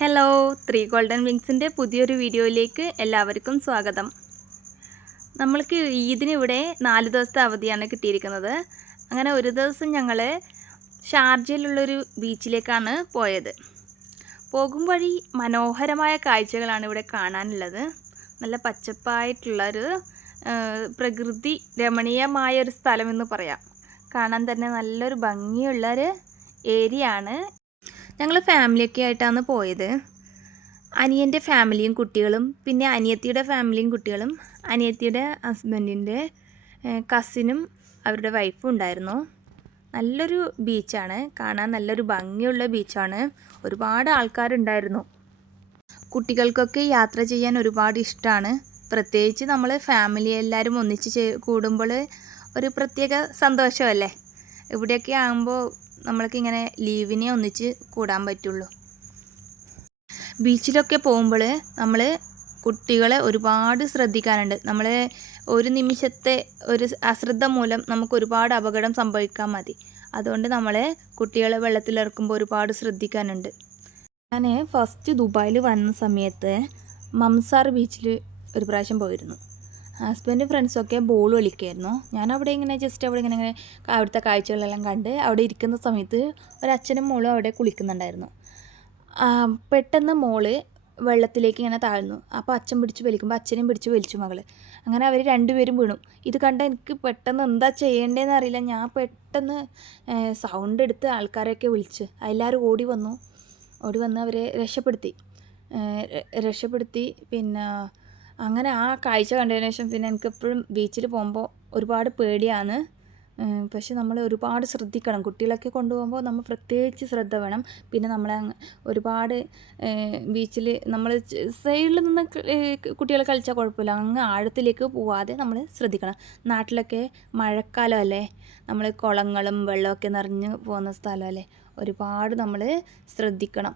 Hello, three golden വിങ്സിൻ്റെ പുതിയൊരു വീഡിയോയിലേക്ക് എല്ലാവർക്കും സ്വാഗതം. നമ്മൾക്ക് ഈദിന് ഇവിടെ 4 ദിവസത്തെ അവധിയാണ് കിട്ടിയിരിക്കുന്നത്. അങ്ങനെ ഒരു ദിവസം ഞങ്ങൾ ഷാർജയിലുള്ളൊരു ബീച്ചിലേക്കാണ് പോയത്. പോകും വഴി മനോഹരമായ കാഴ്ചകളാണ് ഇവിടെ കാണാനുള്ളത്. നല്ല പച്ചപ്പായിട്ടുള്ളൊരു പ്രകൃതി രമണീയമായൊരു സ്ഥലമെന്ന് പറയാം. കാണാൻ തന്നെ നല്ലൊരു ഭംഗിയുള്ളൊരു ഏരിയ ആണ്. ഞങ്ങൾ ഫാമിലിയൊക്കെ ആയിട്ടാണ് പോയത്. അനിയൻ്റെ ഫാമിലിയും കുട്ടികളും, പിന്നെ അനിയത്തിയുടെ ഫാമിലിയും കുട്ടികളും, അനിയത്തിയുടെ ഹസ്ബൻഡിൻ്റെ കസിനും അവരുടെ വൈഫും ഉണ്ടായിരുന്നു. നല്ലൊരു ബീച്ചാണ്, കാണാൻ നല്ലൊരു ഭംഗിയുള്ള ബീച്ചാണ്. ഒരുപാട് ആൾക്കാരുണ്ടായിരുന്നു. കുട്ടികൾക്കൊക്കെ യാത്ര ചെയ്യാൻ ഒരുപാട് ഇഷ്ടമാണ്. പ്രത്യേകിച്ച് നമ്മൾ ഫാമിലി എല്ലാവരും ഒന്നിച്ച് കൂടുമ്പോൾ ഒരു പ്രത്യേക സന്തോഷമല്ലേ. ഇവിടെയൊക്കെ ആകുമ്പോൾ നമ്മൾക്കിങ്ങനെ ലീവിനെ ഒന്നിച്ച് കൂടാൻ പറ്റുള്ളൂ. ബീച്ചിലൊക്കെ പോകുമ്പോൾ നമ്മൾ കുട്ടികളെ ഒരുപാട് ശ്രദ്ധിക്കാനുണ്ട്. നമ്മൾ ഒരു നിമിഷത്തെ ഒരു അശ്രദ്ധ മൂലം നമുക്ക് ഒരുപാട് അപകടം സംഭവിക്കാൻ മതി. അതുകൊണ്ട് നമ്മൾ കുട്ടികളെ വെള്ളത്തിലിറക്കുമ്പോൾ ഒരുപാട് ശ്രദ്ധിക്കാനുണ്ട്. ഞാൻ ഫസ്റ്റ് ദുബായിൽ വന്ന സമയത്ത് മംസാർ ബീച്ചിൽ ഒരു പ്രാവശ്യം പോയിരുന്നു. ഹസ്ബൻഡും ഫ്രണ്ട്സൊക്കെ ബോൾ കളിക്കുമായിരുന്നു. ഞാനവിടെ ഇങ്ങനെ ജസ്റ്റ് അവിടെ ഇങ്ങനെ അവിടുത്തെ കാഴ്ചകളെല്ലാം കണ്ട് അവിടെ ഇരിക്കുന്ന സമയത്ത് ഒരച്ഛനും മോളും അവിടെ കുളിക്കുന്നുണ്ടായിരുന്നു. പെട്ടെന്ന് മോള് വെള്ളത്തിലേക്ക് ഇങ്ങനെ താഴ്ന്നു. അപ്പോൾ അച്ഛൻ പിടിച്ച് വലിക്കുമ്പോൾ അച്ഛനും പിടിച്ച് വലിച്ചു മകൾ. അങ്ങനെ അവർ രണ്ടുപേരും വീണു. ഇത് കണ്ട എനിക്ക് പെട്ടെന്ന് എന്താ ചെയ്യേണ്ടതെന്ന് അറിയില്ല. ഞാൻ പെട്ടെന്ന് സൗണ്ട് എടുത്ത് ആൾക്കാരെയൊക്കെ വിളിച്ച് എല്ലാവരും ഓടി വന്ന് അവരെ രക്ഷപ്പെടുത്തി. പിന്നെ അങ്ങനെ ആ കാഴ്ച കണ്ടതിന് ശേഷം പിന്നെ എനിക്കെപ്പോഴും ബീച്ചിൽ പോകുമ്പോൾ ഒരുപാട് പേടിയാണ്. പക്ഷെ നമ്മൾ ഒരുപാട് ശ്രദ്ധിക്കണം. കുട്ടികളൊക്കെ കൊണ്ടുപോകുമ്പോൾ നമ്മൾ പ്രത്യേകിച്ച് ശ്രദ്ധ വേണം. പിന്നെ നമ്മളെ ഒരുപാട് ബീച്ചിൽ നമ്മൾ സൈഡിൽ നിന്ന് കുട്ടികൾ കളിച്ചാൽ കുഴപ്പമില്ല. അങ്ങ് ആഴത്തിലേക്ക് പോവാതെ നമ്മൾ ശ്രദ്ധിക്കണം. നാട്ടിലൊക്കെ മഴക്കാലം അല്ലേ, നമ്മൾ കുളങ്ങളും വെള്ളമൊക്കെ നിറഞ്ഞ് പോകുന്ന സ്ഥലമല്ലേ, ഒരുപാട് നമ്മൾ ശ്രദ്ധിക്കണം.